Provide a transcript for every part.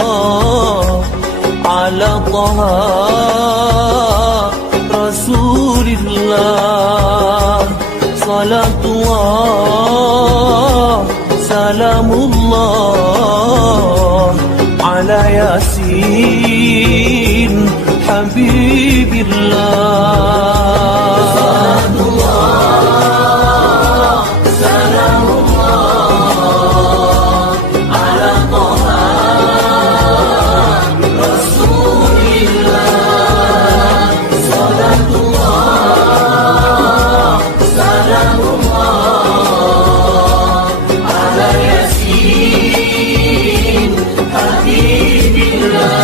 Salamullah ala Taha Rasulillah. Salatullah salamullah ala Yasin Habibillah. Salatullah salamullah ala Taha Rasulillah. Salatullah salamullah ala Yasin Habibillah.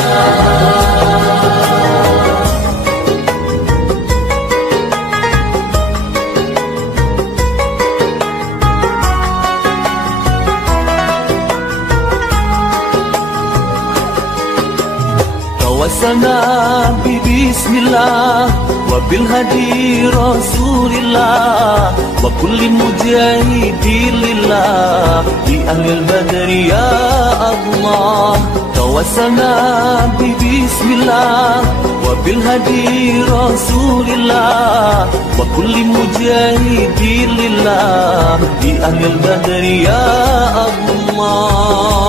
Tawassalna bismillah wa bil hadi rasulillah wa kulli mujahidin lillah bi ahli al-badri ya Allah. Tawassalna bismillah wa bil hadi rasulillah wa kulli mujahidin lillah bi ahli al-badri ya Allah.